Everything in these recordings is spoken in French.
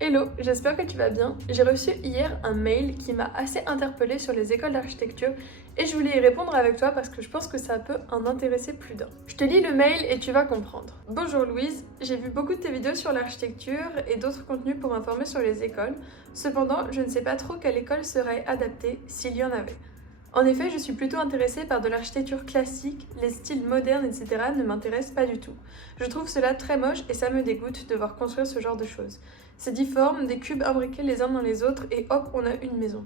Hello, j'espère que tu vas bien. J'ai reçu hier un mail qui m'a assez interpellée sur les écoles d'architecture et je voulais y répondre avec toi parce que je pense que ça peut en intéresser plus d'un. Je te lis le mail et tu vas comprendre. Bonjour Louise, j'ai vu beaucoup de tes vidéos sur l'architecture et d'autres contenus pour m'informer sur les écoles. Cependant, je ne sais pas trop quelle école serait adaptée s'il y en avait. En effet, je suis plutôt intéressée par de l'architecture classique, les styles modernes, etc. ne m'intéressent pas du tout. Je trouve cela très moche et ça me dégoûte de voir construire ce genre de choses. C'est difforme, des cubes imbriqués les uns dans les autres et hop, on a une maison.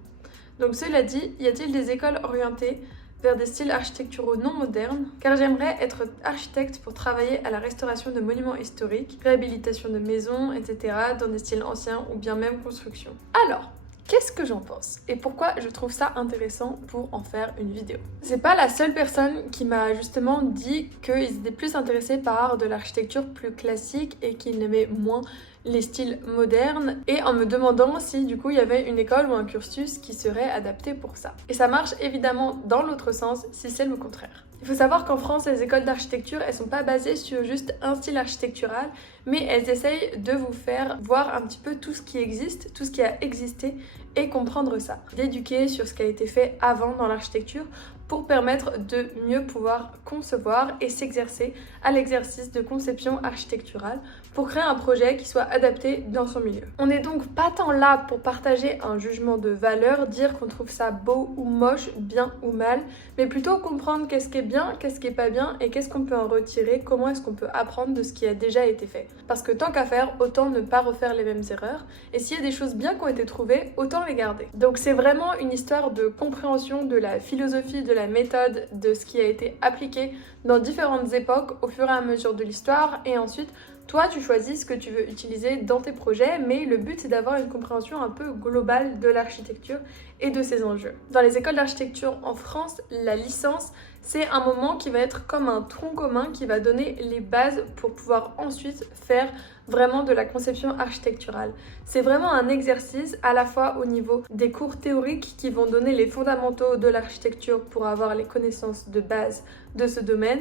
Donc cela dit, y a-t-il des écoles orientées vers des styles architecturaux non modernes? Car j'aimerais être architecte pour travailler à la restauration de monuments historiques, réhabilitation de maisons, etc. dans des styles anciens ou bien même construction. Alors, qu'est-ce que j'en pense et pourquoi je trouve ça intéressant pour en faire une vidéo? C'est pas la seule personne qui m'a justement dit qu'ils étaient plus intéressés par de l'architecture plus classique et qu'ils aimaient moins les styles modernes et en me demandant si du coup il y avait une école ou un cursus qui serait adapté pour ça. Et ça marche évidemment dans l'autre sens si c'est le contraire. Il faut savoir qu'en France, les écoles d'architecture, elles sont pas basées sur juste un style architectural, mais elles essayent de vous faire voir un petit peu tout ce qui existe, tout ce qui a existé et comprendre ça. D'éduquer sur ce qui a été fait avant dans l'architecture pour permettre de mieux pouvoir concevoir et s'exercer à l'exercice de conception architecturale pour créer un projet qui soit adapté dans son milieu. On n'est donc pas tant là pour partager un jugement de valeur, dire qu'on trouve ça beau ou moche, bien ou mal, mais plutôt comprendre qu'est-ce qui est bien, qu'est-ce qui est pas bien et qu'est-ce qu'on peut en retirer, comment est-ce qu'on peut apprendre de ce qui a déjà été fait. Parce que tant qu'à faire, autant ne pas refaire les mêmes erreurs, et s'il y a des choses bien qui ont été trouvées, autant les garder. Donc c'est vraiment une histoire de compréhension de la philosophie, de la méthode, de ce qui a été appliqué dans différentes époques au fur et à mesure de l'histoire, et ensuite toi, tu choisis ce que tu veux utiliser dans tes projets, mais le but, c'est d'avoir une compréhension un peu globale de l'architecture et de ses enjeux. Dans les écoles d'architecture en France, la licence, c'est un moment qui va être comme un tronc commun qui va donner les bases pour pouvoir ensuite faire vraiment de la conception architecturale. C'est vraiment un exercice à la fois au niveau des cours théoriques qui vont donner les fondamentaux de l'architecture pour avoir les connaissances de base de ce domaine,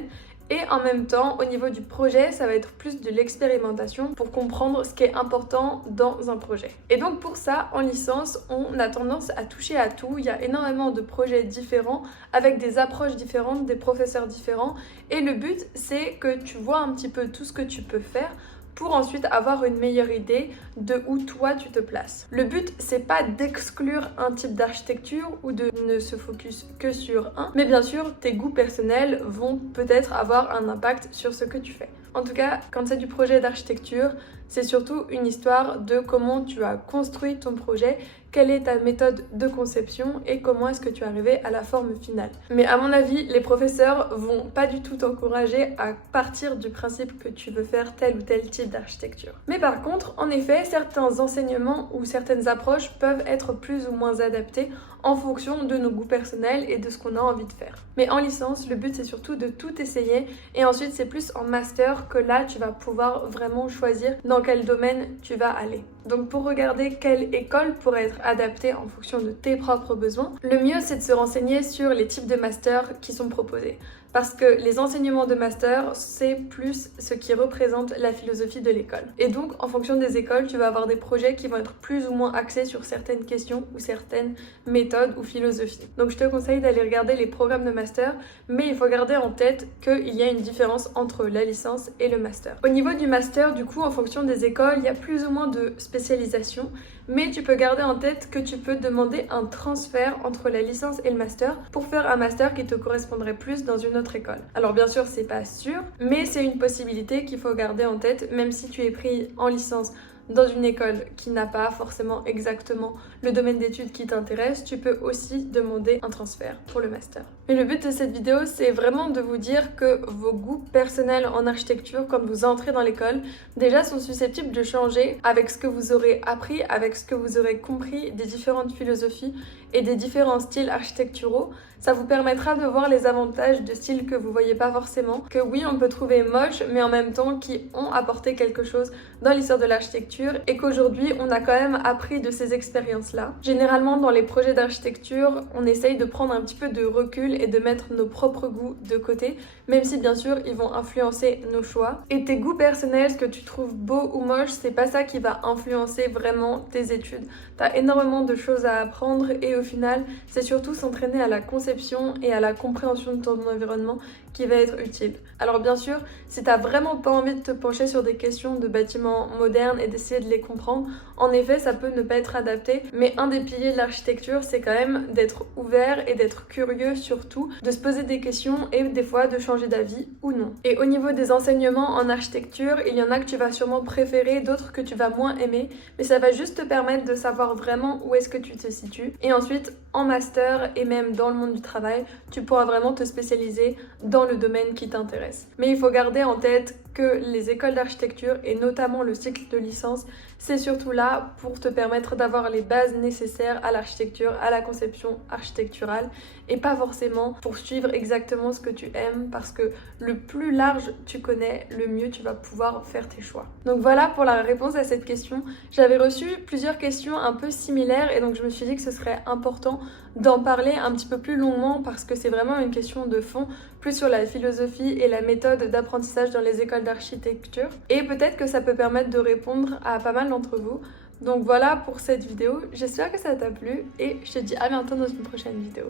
et en même temps, au niveau du projet, ça va être plus de l'expérimentation pour comprendre ce qui est important dans un projet. Et donc pour ça, en licence, on a tendance à toucher à tout. Il y a énormément de projets différents, avec des approches différentes, des professeurs différents. Et le but, c'est que tu vois un petit peu tout ce que tu peux faire pour ensuite avoir une meilleure idée de où toi tu te places. Le but, c'est pas d'exclure un type d'architecture ou de ne se focus que sur un, mais bien sûr, tes goûts personnels vont peut-être avoir un impact sur ce que tu fais. En tout cas, quand c'est du projet d'architecture, c'est surtout une histoire de comment tu as construit ton projet, quelle est ta méthode de conception et comment est-ce que tu es arrivé à la forme finale. Mais à mon avis, les professeurs vont pas du tout t'encourager à partir du principe que tu veux faire tel ou tel type d'architecture. Mais par contre, en effet, certains enseignements ou certaines approches peuvent être plus ou moins adaptées en fonction de nos goûts personnels et de ce qu'on a envie de faire. Mais en licence, le but c'est surtout de tout essayer et ensuite c'est plus en master que là tu vas pouvoir vraiment choisir dans quel domaine tu vas aller. Donc pour regarder quelle école pourrait être adaptée en fonction de tes propres besoins, le mieux c'est de se renseigner sur les types de masters qui sont proposés. Parce que les enseignements de master, c'est plus ce qui représente la philosophie de l'école. Et donc, en fonction des écoles, tu vas avoir des projets qui vont être plus ou moins axés sur certaines questions ou certaines méthodes ou philosophies. Donc, je te conseille d'aller regarder les programmes de master, mais il faut garder en tête qu'il y a une différence entre la licence et le master. Au niveau du master, du coup, en fonction des écoles, il y a plus ou moins de spécialisation, mais tu peux garder en tête que tu peux demander un transfert entre la licence et le master pour faire un master qui te correspondrait plus dans une autre école. Alors bien sûr, c'est pas sûr, mais c'est une possibilité qu'il faut garder en tête, même si tu es pris en licence dans une école qui n'a pas forcément exactement le domaine d'études qui t'intéresse, tu peux aussi demander un transfert pour le master. Mais le but de cette vidéo, c'est vraiment de vous dire que vos goûts personnels en architecture, quand vous entrez dans l'école, déjà sont susceptibles de changer avec ce que vous aurez appris, avec ce que vous aurez compris des différentes philosophies et des différents styles architecturaux. Ça vous permettra de voir les avantages de styles que vous voyez pas forcément, que oui, on peut trouver moches, mais en même temps qui ont apporté quelque chose dans l'histoire de l'architecture d'architecture et qu'aujourd'hui on a quand même appris de ces expériences-là. Généralement dans les projets d'architecture, on essaye de prendre un petit peu de recul et de mettre nos propres goûts de côté, même si bien sûr ils vont influencer nos choix. Et tes goûts personnels, ce que tu trouves beau ou moche, c'est pas ça qui va influencer vraiment tes études. T'as énormément de choses à apprendre et au final, c'est surtout s'entraîner à la conception et à la compréhension de ton environnement qui va être utile. Alors bien sûr, si t'as vraiment pas envie de te pencher sur des questions de bâtiments modernes et d'essayer de les comprendre, en effet ça peut ne pas être adapté, mais un des piliers de l'architecture c'est quand même d'être ouvert et d'être curieux surtout, de se poser des questions et des fois de changer d'avis ou non. Et au niveau des enseignements en architecture, il y en a que tu vas sûrement préférer, d'autres que tu vas moins aimer, mais ça va juste te permettre de savoir vraiment où est-ce que tu te situes. Et ensuite, en master et même dans le monde du travail, tu pourras vraiment te spécialiser dans le domaine qui t'intéresse. Mais il faut garder en tête que les écoles d'architecture et notamment le cycle de licence, c'est surtout là pour te permettre d'avoir les bases nécessaires à l'architecture, à la conception architecturale et pas forcément pour suivre exactement ce que tu aimes parce que le plus large tu connais, le mieux tu vas pouvoir faire tes choix. Donc voilà pour la réponse à cette question. J'avais reçu plusieurs questions un peu similaires et donc je me suis dit que ce serait important d'en parler un petit peu plus longuement parce que c'est vraiment une question de fond, plus sur la philosophie et la méthode d'apprentissage dans les écoles d'architecture. Et peut-être que ça peut permettre de répondre à pas mal d'entre vous. Donc voilà pour cette vidéo, j'espère que ça t'a plu et je te dis à bientôt dans une prochaine vidéo.